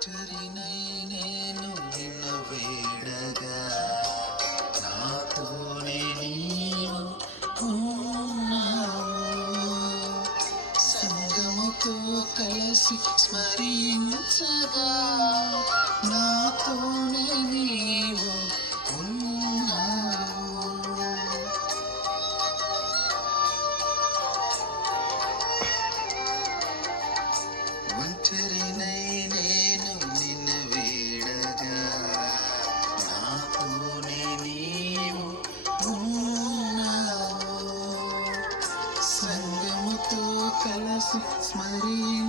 ఒంటరినై నేను నిన్ను వేడగా నాతోనే నీవు ఉన్నావు. సంగముతో కలిసి స్మరించగా నాతోనే నీవు ఉన్నావు. ఒంటరినై నేను నిన్ను వేడగా నాతోనే నీవు ఉన్నావు. సంగముతో కలిసి స్మరించగా